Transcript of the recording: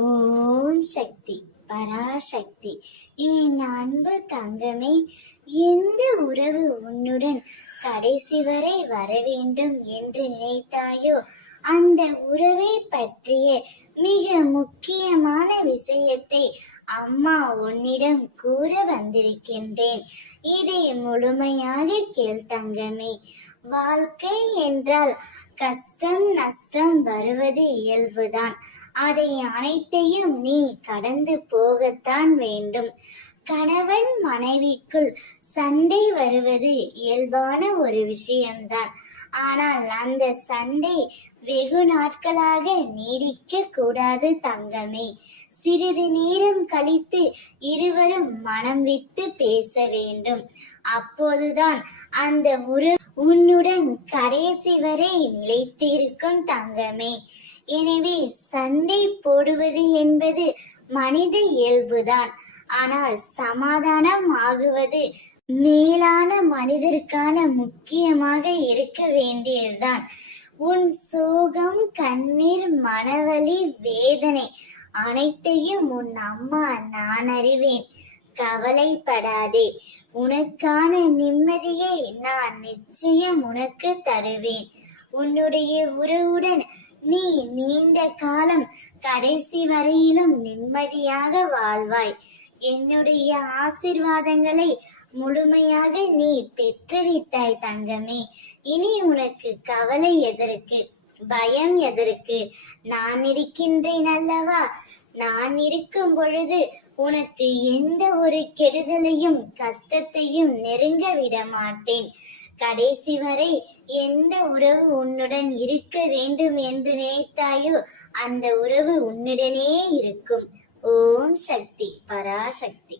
ஓம் சக்தி பராசக்தி. என் அன்பு தங்கமே, எந்த உறவு உன்னுடன் கடைசி வரை வர வேண்டும் என்று நினைத்தாயோ அந்த உறவை பற்றிய மிக முக்கியமான விஷயத்தை அம்மா உன்னிடம் கூற வந்திருக்கின்றேன். இதை முழுமையாக கேள் தங்கமே. வாழ்க்கை என்றால் கஷ்டம் நஷ்டம் வருவது இயல்புதான். அதை அனைத்தையும் நீ கடந்து போகத்தான் வேண்டும். கணவன் மனைவிக்குள் சண்டை வருவது இயல்பான ஒரு விஷயம்தான். ஆனால் அந்த சண்டை வெகு நாட்களாக நீடிக்க கூடாது தங்கமே. சிறிது நேரம் கழித்து இருவரும் மனம் விட்டு பேச வேண்டும். அப்போதுதான் அந்த உன்னுடன் கடைசி வரை நிலைத்திருக்கும் தங்கமே. எனவே சண்டை போடுவது என்பது மனித இயல்புதான். ஆனால் சமாதானம் ஆகுவது மேலான மனிதருக்கான முக்கியமாக இருக்க வேண்டியதுதான். உன் சோகம், கண்ணீர், மனவலி, வேதனை அனைத்தையும் உன் அம்மா நான் அறிவேன். கவலைப்படாதே. உனக்கான நிம்மதியை நான் நிச்சயம் உனக்கு தருவேன். உன்னுடைய உறவுடன் நீ நீண்ட காலம் கடைசி வரையிலும் நிம்மதியாக வாழ்வாய். என்னுடைய ஆசீர்வாதங்களை முழுமையாக நீ பெற்றுவிட்டாய் தங்கமே. இனி உனக்கு கவலை எதற்கு, பயம் எதற்கு? நான் இருக்கின்றேன் அல்லவா? நான் இருக்கும் பொழுது உனக்கு எந்த ஒரு கெடுதலையும் கஷ்டத்தையும் நெருங்க விட மாட்டேன். கடைசி வரை எந்த உறவு உன்னுடன் இருக்க வேண்டும் என்று நினைத்தாயோ அந்த உறவு உன்னுடனே இருக்கும். ஓம் சக்தி பராசக்தி.